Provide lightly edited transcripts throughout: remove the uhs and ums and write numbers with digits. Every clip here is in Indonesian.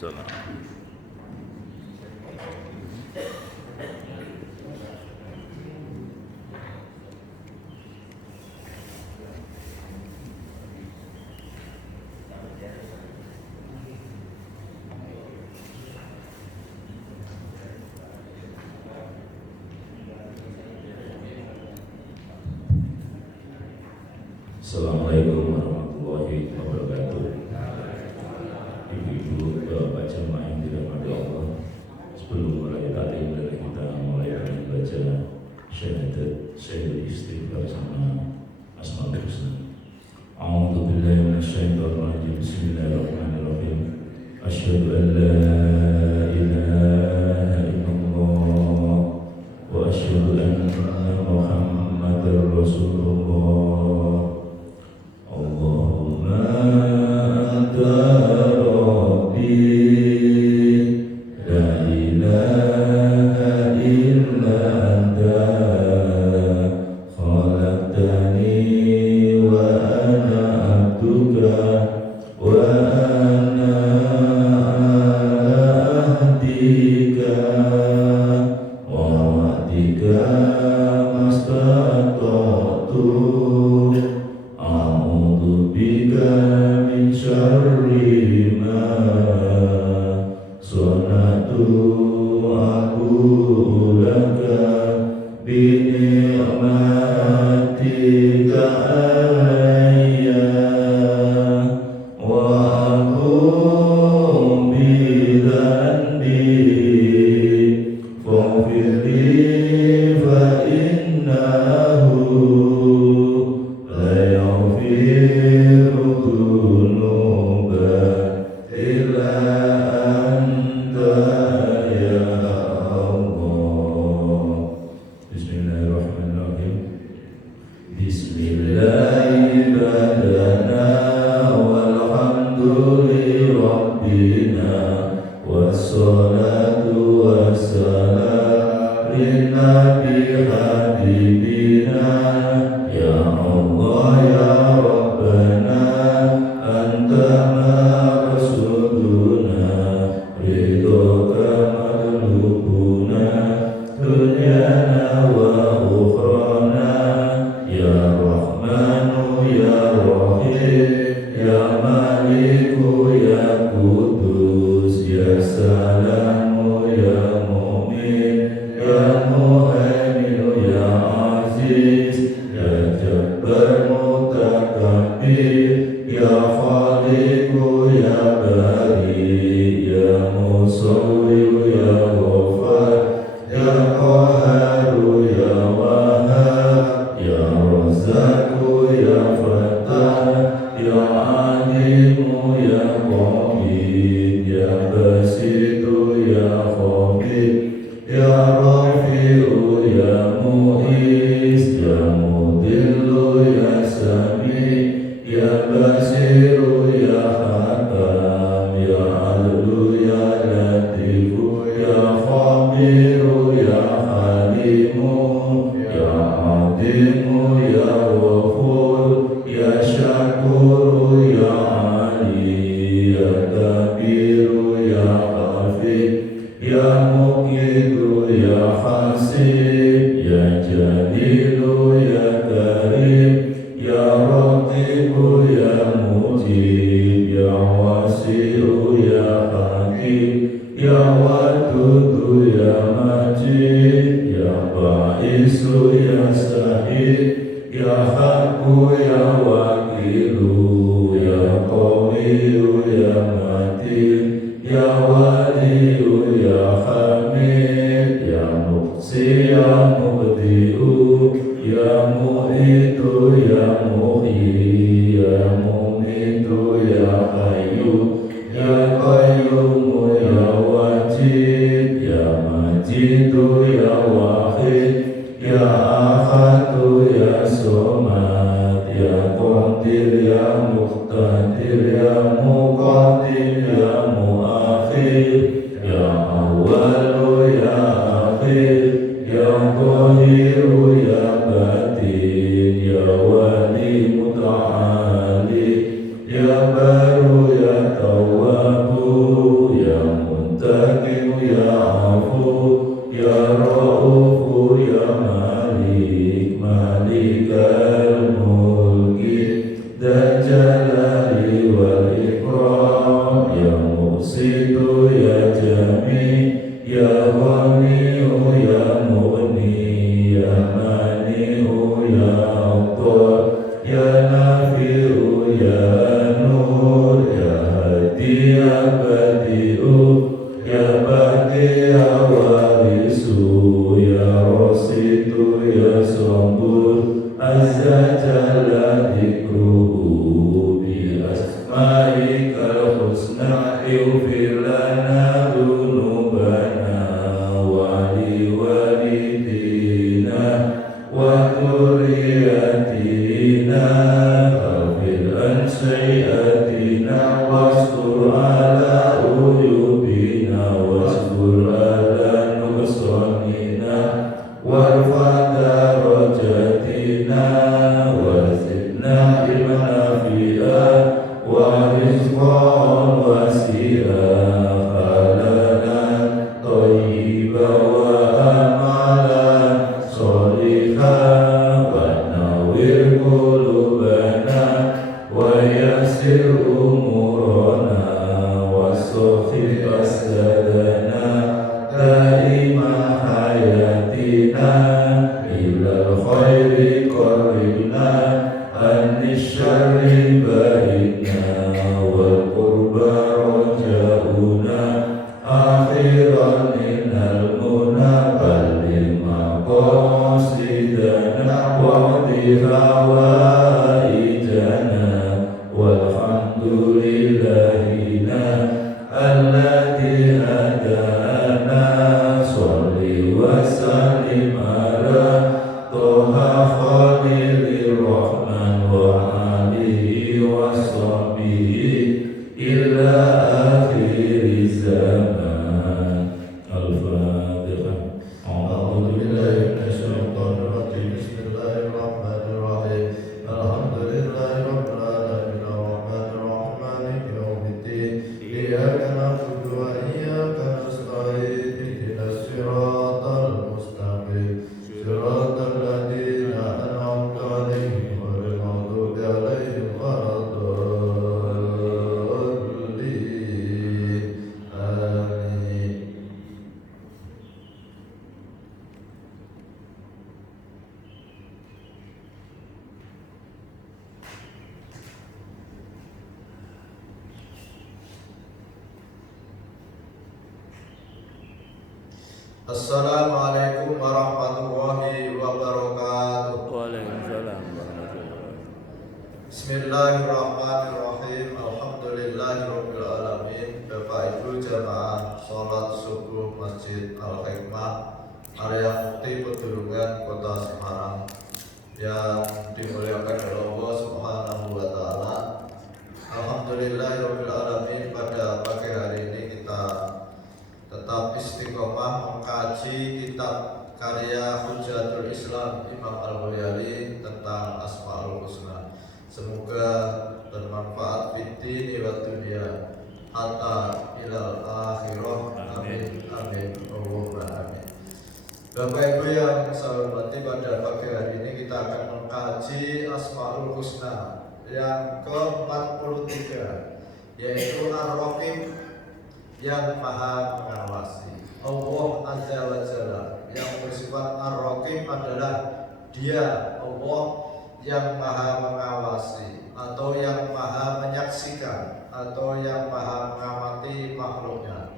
Waalaikumsalam. Assalamualaikum warahmatullahi wabarakatuh. Ibu-ibu, bapak jemaah yang dirahmati Allah, sebelum mulai taklim dari kita mulai dengan baca syahadat Sayyidul Istighfar sama Asmaul Husna. A'udzu billahi minasyaitonir rajim. Bismillahirrahmanirrahim. Asyhadu an la ilaha illallah wa asyhadu anna Muhammadar Rasulullah. Allahumma anta rabbi la ilaha illa anta khalaqtani wa ana abduka wa ana ala ahdika wa wa'dika mastata'tu. A'udzu bika min syarri ma sana'tu. Aku laka bi ni'matika alayya wa aku bi dhanbi faghfir li fa innahu wassalatu wassalamu Nabi habibina ya Allah ya Rabbana anta maqsuduna ridhoka matlubuna dunyana wa ukhrana ya Rahmanu ya Rahim ya Maliku ya Qudus ya Salamu ya Mu'min ya Muhaimin ya Aziz ya Jabbar Mutakabbir ya Khaliqu ya Bari ya Musawwir ya Ghafar ya Qahharu ya Wahhab ya Razzaqu ya Fattah ya Alimu ya Qabid ya Basitu ya Khabir ya Rafi'u ya Mu'iz ya Mudillu ya Sami ya Basiru ya Hakam ya Adlu ya Latifu ya Khabiru ya Halimu ya Adimu ya Ghafur ya Syakuru ya Ali ya Kabiru ya Hafid ya Muqitu ya Hasib ya Jalilu ya Karim ya Ratibu ya Mujib ya Wasi'u ya Hakim ya Wadudu ya Majid ya Ba'isu ya Sahid ya Haqqu ya Wakilu ya Qawiyu ya Matin ya Waliyu ya Hamid ya Muqsi ya Mubdi'u ya Mu'itu ya Muhyi ya Mumitu ya Hayyu ya Qayyumu ya Wajid ya Majidu ya Wahid ya Ahadu ya Somad ya Qadir ya Muqtadir ya Muqaddim ya Muakhir ya Awwalu ya Akhir ya Qahiru ya Batin ya Wali Muta'ali ya Baru ya Tawwab husna ighfir lana dzunubana wa liwalidina wa dzurriyyatina ghafir an sayyi'atina wastur ala uyubina wastur ala nuqsanina warfa darajatina wazidna ilman nafi'a wa rizqan wasi'a halalan thayyiban wa amalan sholihan wa nawwir qulubana wa yassir umurana wa sokhir asdadana daima hayatina ilal khairi qaribna an-syarri baridna wal qurba rajauna akhiran minal muna balil maqasidana wa dihawaijana walhamdulillahina alladhi hadana sholli wa sallim ala toha khalilir rahman wa alihi wa sahbihi ila akhir zaman. Al-Fatihah. A'udzu billahi minasy syaithanir rajim. Bismillahirrahmanirrahim. Alhamdulillahirabbil alamin arrahmanir rahim maliki yaumiddin. Iyyaka na'budu wa iyyaka nasta'in. Ihdinas siratal mustaqim. Siratal ladzina an'amta 'alaihim ghairil maghdubi 'alaihim waladdallin. Amin. Assalamualaikum warahmatullahi wabarakatuh. Waalaikumsalam warahmatullahi wabarakatuh. Bismillahirrahmanirrahim. Alhamdulillahirabbil alamin. Bapak Ibu jamaah salat subuh Masjid Al-Hikmah area Mukti Pedurungan Kota Semarang yang dimuliakan oleh Allah Subhanahu wa taala. Alhamdulillahirabbil alamin, pada pagi hari ini kita tetap istiqomah mengkaji kitab karya Hujjatul Islam Imam Al-Ghazali tentang Asmaul Husna. Semoga bermanfaat fid dini wa dunya hatta ilal akhirah. Amin amin Allahumma amin. Bapak Ibu yang saya hormati, pada pagi hari ini kita akan mengkaji Asmaul Husna yang ke-43, yaitu Ar-Raqib, yang maha mengawasi. Allah Azza wa Jalla yang bersifat Ar-Raqib adalah Dia, Allah, yang maha mengawasi atau yang maha menyaksikan atau yang maha mengamati makhluknya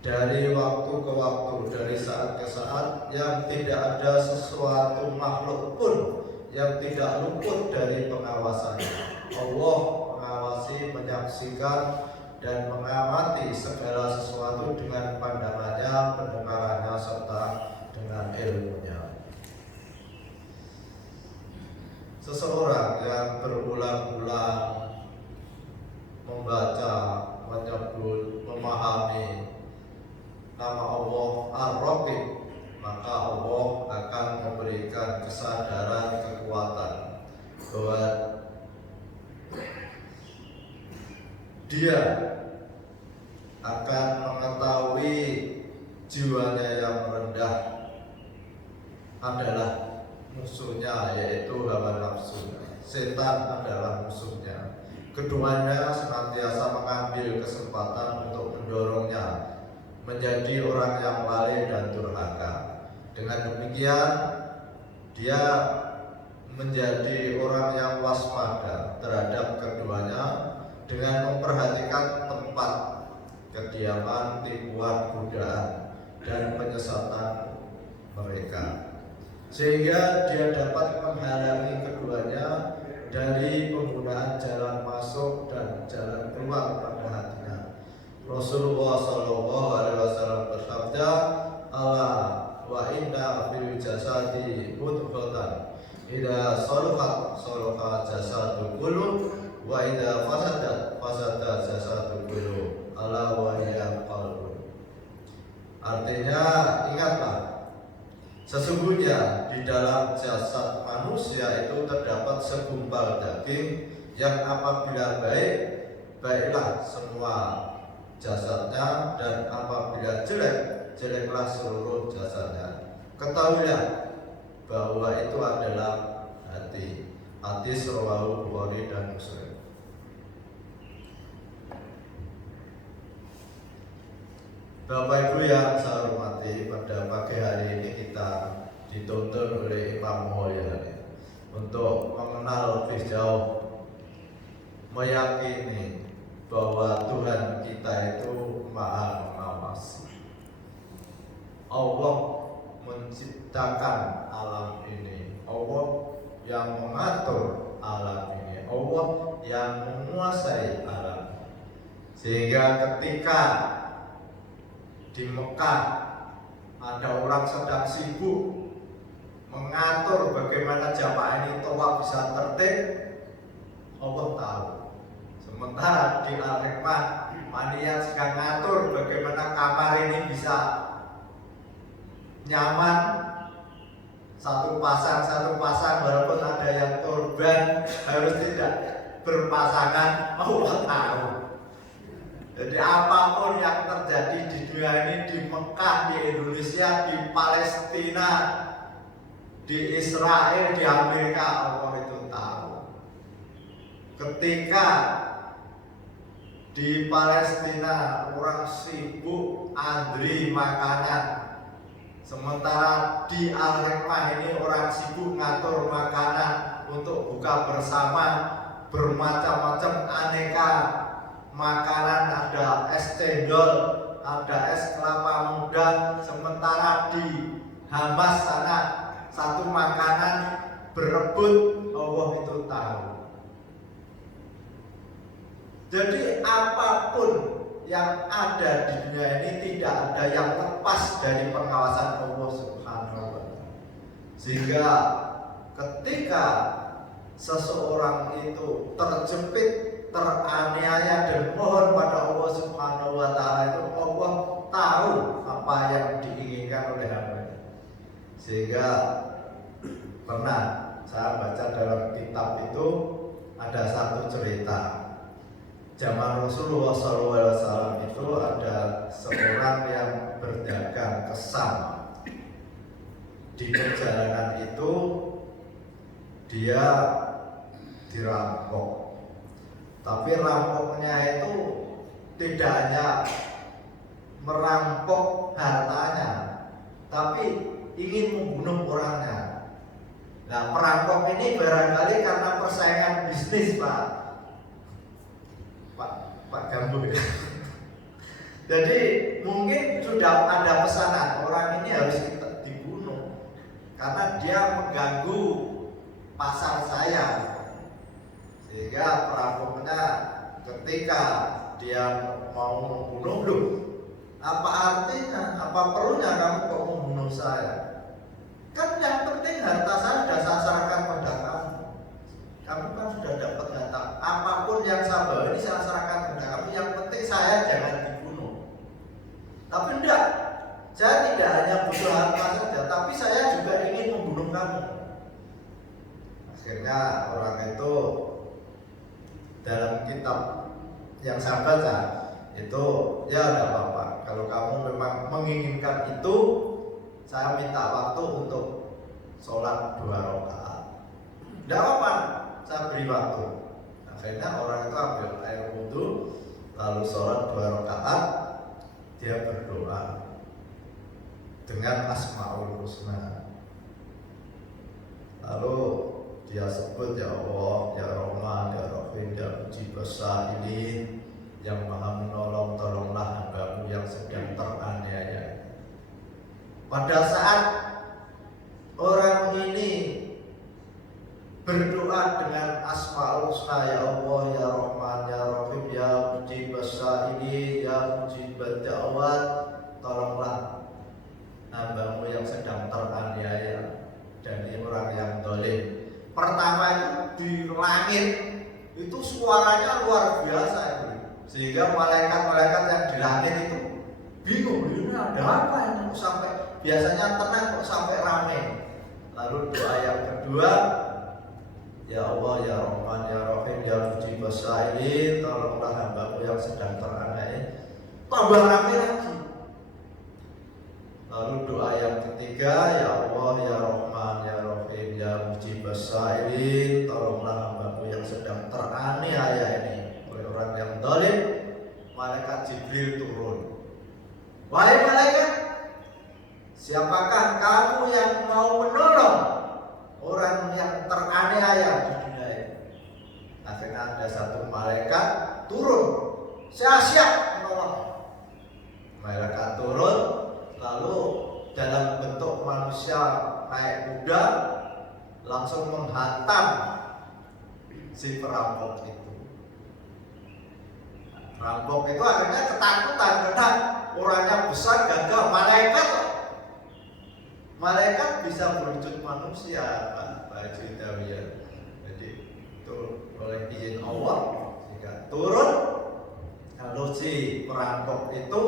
dari waktu ke waktu, dari saat ke saat, yang tidak ada sesuatu makhluk pun yang tidak luput dari pengawasannya. Allah mengawasi, menyaksikan dan mengamati segala sesuatu dengan pandangannya, pendengarannya, serta dengan ilmunya. Seseorang yang berulang-ulang membaca, menyebut, memahami nama Allah Ar-Raqib, maka Allah akan memberikan kesadaran, kekuatan bahwa Dia akan mengetahui jiwanya yang rendah adalah musuhnya, yaitu hawa nafsu. Setan adalah musuhnya. Keduanya senantiasa mengambil kesempatan untuk mendorongnya menjadi orang yang lalai dan durhaka. Dengan demikian, dia menjadi orang yang waspada terhadap keduanya dengan memperhatikan tempat kediaman, tipuan, godaan, dan penyesatan mereka, sehingga dia dapat menghalangi keduanya dari penggunaan jalan masuk dan jalan keluar pada hatinya. Rasulullah Shallallahu Alaihi Wasallam bersabda, "Allah wa inna fil jasadi mudghatan, idza salahat salaha jasadu kullu, wa idza fasadat fasada jasadu kullu, ala wa hiya qalbu." Artinya, ingatlah, sesungguhnya di dalam jasad manusia itu terdapat segumpal daging yang apabila baik, baiklah semua jasadnya, dan apabila jelek, jeleklah seluruh jasadnya. Ketahuilah bahwa itu adalah hati. Hadis rawahu Bukhari dan Muslim. Bapak Ibu yang saya hormati, pada pagi hari ini kita dituntun oleh Imam Mulia untuk mengenal lebih jauh, meyakini bahwa Tuhan kita itu Maha Mengawasi. Allah menciptakan alam ini, Allah yang mengatur alam ini, Allah yang menguasai alam. Sehingga ketika di Mekah ada orang sedang sibuk mengatur bagaimana jamaah ini tawaf bisa tertib, Allah tahu. Sementara di Al-Hikmah, panitia sedang ngatur bagaimana kamar ini bisa nyaman, satu pasang walaupun ada yang korban harus tidak berpasangan, Allah tahu. Jadi apapun yang terjadi di dunia ini, di Mekah, di Indonesia, di Palestina, di Israel, di Amerika, Allah itu tahu. Ketika di Palestina orang sibuk antri makanan, sementara di Al-Hikmah ini orang sibuk ngatur makanan untuk buka bersama, bermacam-macam aneka makanan, ada es cendol, ada es kelapa muda. Sementara di Hamas sana satu makanan berebut, Allah itu tahu. Jadi apapun yang ada di dunia ini tidak ada yang lepas dari pengawasan Allah Subhanahu wa Ta'ala. Sehingga ketika seseorang itu terjepit, teraniaya, dan mohon pada Allah Subhanahu wa Ta'ala, itu Allah tahu apa yang diinginkan oleh hamba-Nya. Sehingga pernah saya baca dalam kitab itu ada satu cerita. Zaman Rasulullah SAW itu ada seorang yang berdagang kesam. Di perjalanan itu dia dirampok. Tapi rampoknya itu tidak hanya merampok hartanya, tapi ingin membunuh orangnya. Nah, perampok ini barangkali karena persaingan bisnis, Pak Gambo. Jadi mungkin sudah ada pesanan orang ini harus kita dibunuh karena dia mengganggu pasar saya. Sehingga perampoknya ketika dia mau membunuh, loh, apa artinya, apa perlunya kamu kok membunuh saya? Kan yang penting harta saya sudah saya serahkan pada kamu. Kamu kan sudah dapat harta. Apapun yang saya bawa ini saya serahkan pada kamu. Yang penting saya jangan dibunuh. Tapi enggak, saya tidak hanya butuh harta saja, tapi saya juga ingin membunuh kamu. Akhirnya orang itu dalam kitab yang saya baca itu, ya tidak apa-apa, kalau kamu memang menginginkan itu, saya minta waktu untuk sholat 2 rakaat. Tidak apa-apa, saya beri waktu. Akhirnya orang itu ambil air wudhu, lalu sholat 2 rakaat. Dia berdoa dengan Asmaul Husna. Lalu dia sebut, ya Allah, ya Rahman, ya Rahim, ya Mujibus Sa'ilin, yang maha menolong, tolonglah hamba-Mu yang sedang teraniaya. Pada saat orang ini berdoa dengan Asmaul Husna, ya Allah, ya Rahman, ya Rahim, ya Mujibus Sa'ilin, ya mujibat da'wat, tolonglah hambamu yang sedang teraniaya dari orang yang dolim. Pertama itu di langit itu suaranya luar biasa itu, sehingga malaikat-malaikat yang di langit itu bingung, ini ada apa ini kok sampai biasanya tenang kok sampai ramai. Lalu doa yang kedua, ya Allah, ya Rahman, ya Rahim, ya Mujibas Sa'ilin, tolonglah hambamu yang sedang teraniaya. Tambah ramai lagi. Lalu doa yang ketiga, ya Allah, ya Rahman, ya Rahim, ya Mujibas Sa'ilin, tolonglah hambamu yang sedang teraniaya ini oleh orang yang zalim. Malaikat Jibril turun. Wahai malaikat, siapakah kamu yang mau menolong orang yang teraniaya di dunia ini? Akhirnya ada satu malaikat turun, saya siap menolong. Malaikat turun, lalu dalam bentuk manusia naik kuda langsung menghantam si perampok itu. Perampok itu akhirnya ketakutan karena orangnya besar, gagah. Malaikat bisa berwujud manusia, Pak Haji Dawiyah. Jadi itu oleh izin Allah jika turun, lalu si perampok itu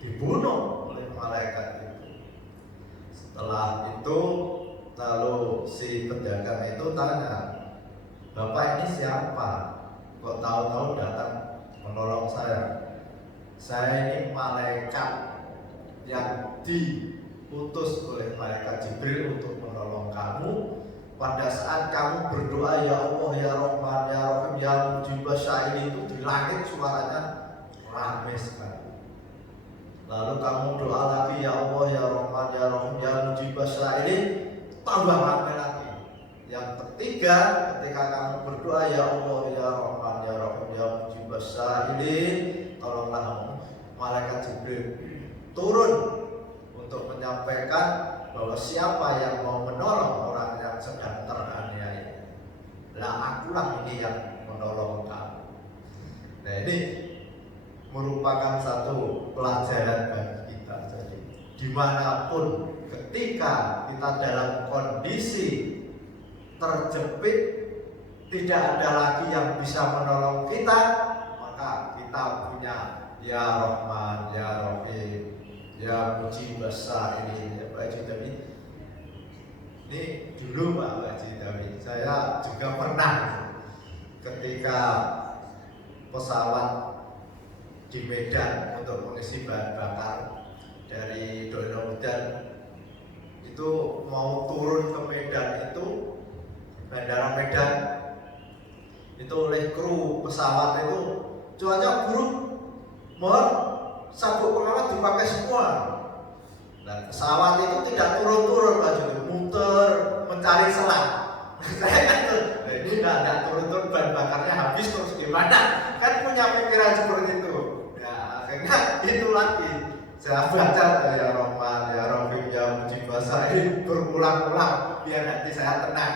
dibunuh oleh malaikat itu. Setelah itu lalu si pedagang itu tanya, Bapak ini siapa? Kok tahu-tahu datang menolong saya? Saya ini malaikat yang diutus oleh malaikat Jibril untuk menolong kamu. Pada saat kamu berdoa, ya Allah, ya Rahman, ya Rahim, ya Mujibas Sa'ilin, itu di langit suaranya ramai sekali. Lalu kamu doa lagi, ya Allah, ya Rahman, ya Rahim, ya Mujibas Sa'ilin, tambah ramai lagi. Yang ketiga, ketika kamu berdoa, ya Allah, ya Rahman, ya Rahim, ya Mujibas Sa'ilin, tolonglah malaikat Jibril turun untuk menyampaikan bahwa siapa yang mau menolong orang yang sedang teraniaya, lah akulah ini yang menolong kamu. Nah, ini merupakan satu pelajaran bagi kita. Jadi dimanapun ketika kita dalam kondisi terjepit, tidak ada lagi yang bisa menolong kita, maka kita punya ya Rahman, ya Rahim, ya Mujibas Sa'ilin, ya Pak Haji Dawid. Ini dulu Pak Haji Dawid, saya juga pernah ketika pesawat di Medan untuk mengisi bahan bakar dari Donohudan itu mau turun ke Medan, itu Bandara Medan itu oleh kru pesawat itu cuaca buruk, mohon sabuk pengawas dipakai semua. Nah, pesawat itu tidak turun-turun, muter mencari selang. Nah, ini tidak turun-turun, bahan bakarnya habis, terus gimana? Kan punya pikiran seperti itu. Nah, akhirnya itu lagi saya baca ya Rahman, ya Rahim, ya Mujibas Sa'ilin berulang-ulang biar hati saya tenang.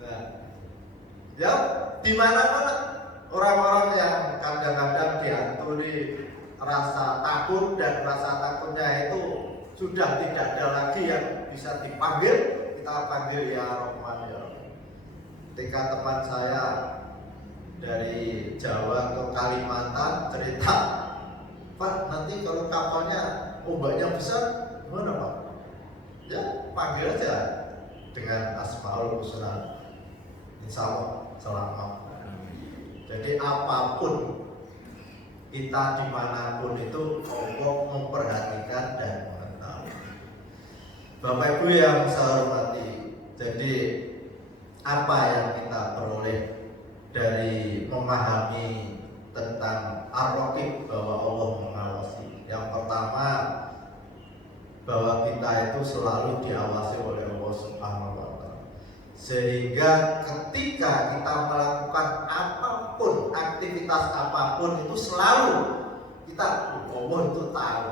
Nah, ya di mana-mana orang-orang yang kadang-kadang dihantui rasa takut, dan rasa takutnya itu sudah tidak ada lagi yang bisa dipanggil, kita panggil ya Rahman, ya Rahim. Ketika teman saya dari Jawa ke Kalimantan cerita, Pak, nanti kalau kapalnya ombaknya besar gimana Pak? Ya panggil aja dengan Asmaul Husna, insya Allah selamat. Jadi apapun kita dimanapun itu Allah memperhatikan dan mengetahui. Bapak Ibu yang saya hormati, jadi apa yang kita peroleh dari memahami tentang Ar-Raqib, bahwa Allah mengawasi? Yang pertama, bahwa kita itu selalu diawasi oleh Allah Subhanahu wa Ta'ala, sehingga ketika kita melakukan apapun, aktivitas apapun itu selalu kita, Allah itu tahu.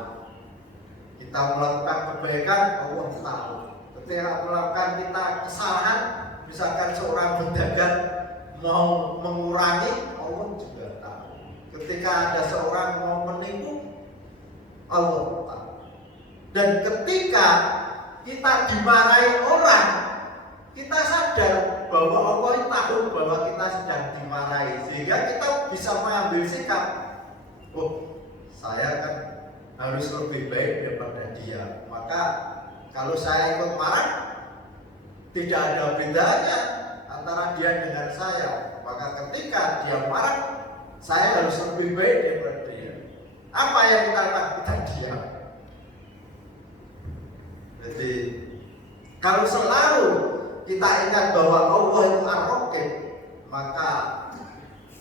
Kita melakukan kebaikan, Allah tahu. Ketika melakukan kita kesalahan, misalkan seorang pedagang mau mengurangi, Allah juga tahu. Ketika ada seorang mau menipu, Allah. Dan ketika kita dimarahi orang, kita sadar bahwa Allah tahu bahwa kita sedang dimarahi, sehingga kita bisa mengambil sikap, oh saya kan harus lebih baik daripada dia, maka kalau saya ikut marah tidak ada bedanya antara dia dengan saya, maka ketika dia marah saya harus lebih baik daripada dia. Apa yang kita lakukan? Kita diam. Jadi kalau selalu kita ingat bahwa Allah itu Ar-Raqib, maka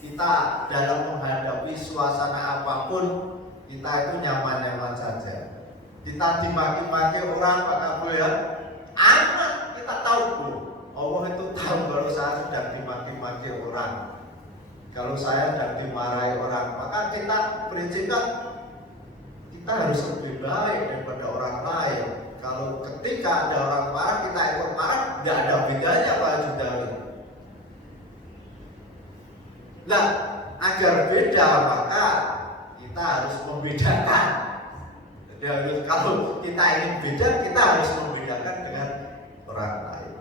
kita dalam menghadapi suasana apapun kita itu nyaman-nyaman saja. Kita dimaki-maki orang maka boleh aman, kita tahu Allah itu tahu kalau saya sedang dimaki-maki orang, kalau saya sedang dimarahi orang, maka kita prinsipkan kita harus lebih baik daripada orang lain. Kalau ketika ada orang marah kita ikut marah, tidak ada bedanya Pak Judawi. Nah, agar beda maka kita harus membedakan. Jadi kalau kita ingin beda, kita harus membedakan dengan orang lain.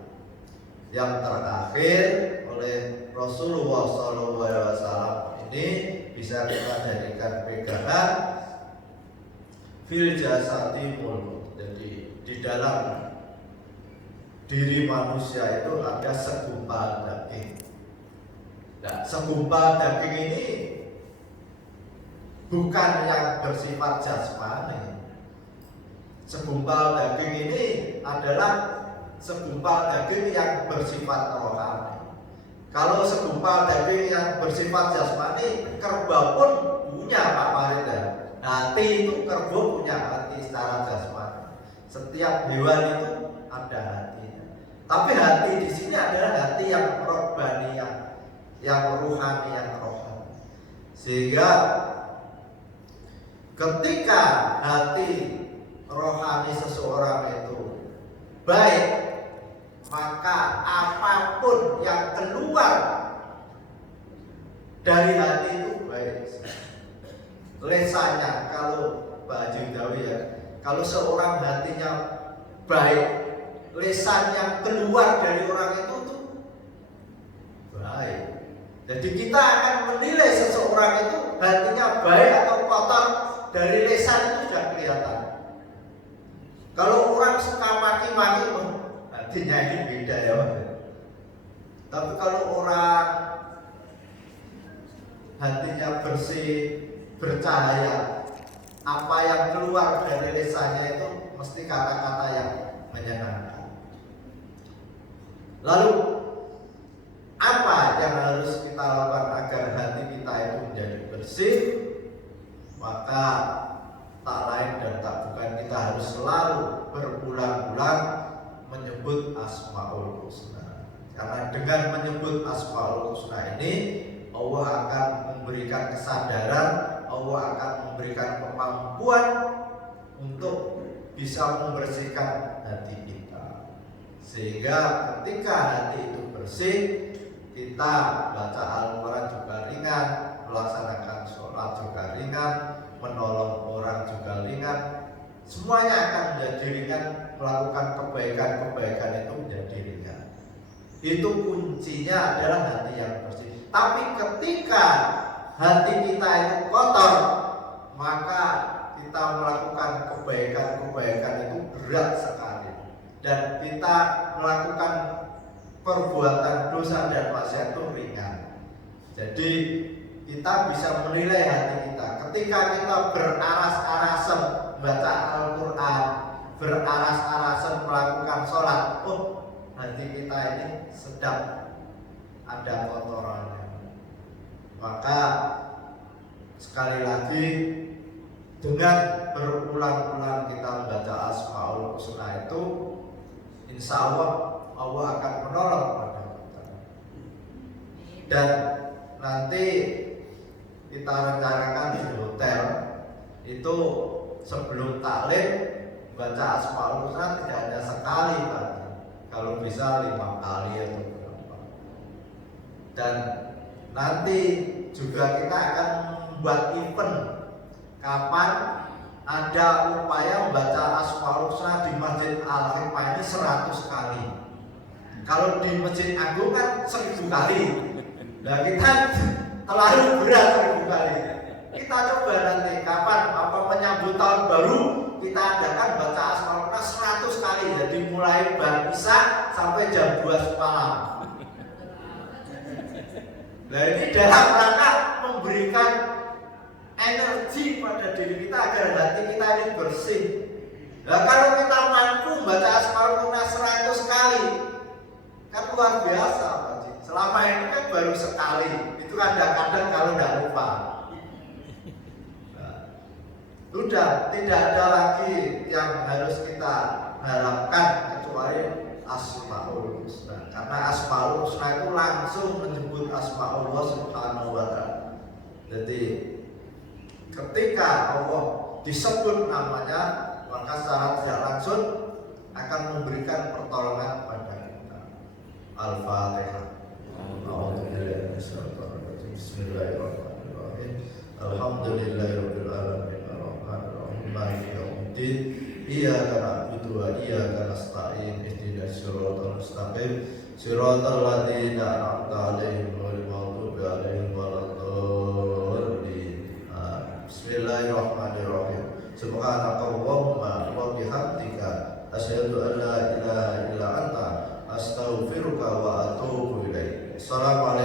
Yang terakhir oleh Rasulullah SAW ini bisa kita jadikan pegangan fil jasadi mulk. Jadi di dalam diri manusia itu ada segumpal daging. Nah, segumpal daging ini bukan yang bersifat jasmani. Segumpal daging ini adalah segumpal daging yang bersifat rohani. Kalau segumpal daging yang bersifat jasmani, kerbau pun punya Pak Marida. Hati itu kerbau punya hati secara jasmani. Setiap hewan itu ada hatinya. Tapi hati di sini adalah hati yang rohani, yang ruhani, yang rohani. Sehingga ketika hati rohani seseorang itu baik, maka apapun yang keluar dari hati itu baik. Lesanya kalau Pak Judawi ya, kalau seorang hatinya baik, lesan yang keluar dari orang itu tuh baik. Jadi kita akan menilai seseorang itu hatinya baik atau kotor dari lesan itu sudah kelihatan. Kalau orang suka maki-maki, hatinya ini beda ya. Tapi kalau orang hatinya bersih, bercahaya, apa yang keluar dari lesannya itu mesti kata-kata yang menyenangkan. Lalu apa yang harus kita lakukan agar hati kita itu menjadi bersih? Maka tak lain dan tak bukan kita harus selalu berulang-ulang menyebut Asmaul Husna. Karena dengan menyebut Asmaul Husna ini Allah akan memberikan kesadaran, Allah akan memberikan kemampuan untuk bisa membersihkan hati kita. Sehingga ketika hati itu bersih, kita baca Al-Quran juga ringan, melaksanakan sholat juga ringan, menolong orang juga ringan. Semuanya akan menjadi ringan, melakukan kebaikan-kebaikan itu menjadi ringan. Itu kuncinya adalah hati yang bersih. Tapi ketika hati kita itu kotor, maka kita melakukan kebaikan-kebaikan itu berat sekali. Dan kita melakukan perbuatan dosa dan maksiat itu ringan. Jadi kita bisa menilai hati kita. Ketika kita beraras-arasan baca Al-Quran, beraras-arasan melakukan sholat, oh hati kita ini sedang ada kotorannya. Maka sekali lagi dengan berulang-ulang kita membaca Asmaul Husna itu, insya Allah Allah akan menolong pada kita. Dan nanti kita rencanakan di hotel itu sebelum taklim baca Asmaul Husna tidak hanya sekali Pak. Kalau bisa 5 kali atau berapa. Dan nanti juga kita akan membuat event kapan ada upaya membaca Asmaul Husna di Masjid Al-Hikmah ini 100 kali. Kalau di Masjid Agung kan 1000 kali. Nah kita terlalu berat 1000 kali. Kita coba nanti kapan menyambut tahun baru kita adakan baca Asmaul Husna 100 kali. Jadi mulai bar Isya sampai jam 2 malam. Nah ini dalam rangka memberikan energi pada diri kita agar hati kita ini bersih. Nah kalau kita mampu baca Asmaul Husna 100 kali, kan luar biasa Pak Ji. Selama ini kan baru sekali. Itu kadang-kadang kalau nggak lupa. Nah, sudah tidak ada lagi yang harus kita harapkan kecuali Asmaul Husna. Karena Asmaul Husna itu langsung menyebut Asmaullah Subhanahu wa Ta'ala. Jadi ketika Allah disebut namanya, maka secara tidak langsung akan memberikan pertolongan pada kita. Al-Fatihah. Bismillahirrahmanirrahim. Alhamdulillahirabbil alamin arrahmanir rahim maliki yaumiddin. Iyyaka na'budu wa iyyaka nasta'in. Ihdinas siratal mustaqim. Siratal ladzina an'amta 'alaihim ghairil maghdubi 'alaihim waladdallin. Bismillahirrahmanirrahim. Subhanakallahumma wa bihamdika asyhadu an la ilaha illa anta astaghfiruka wa atubu ilaik. Assalamualaikum.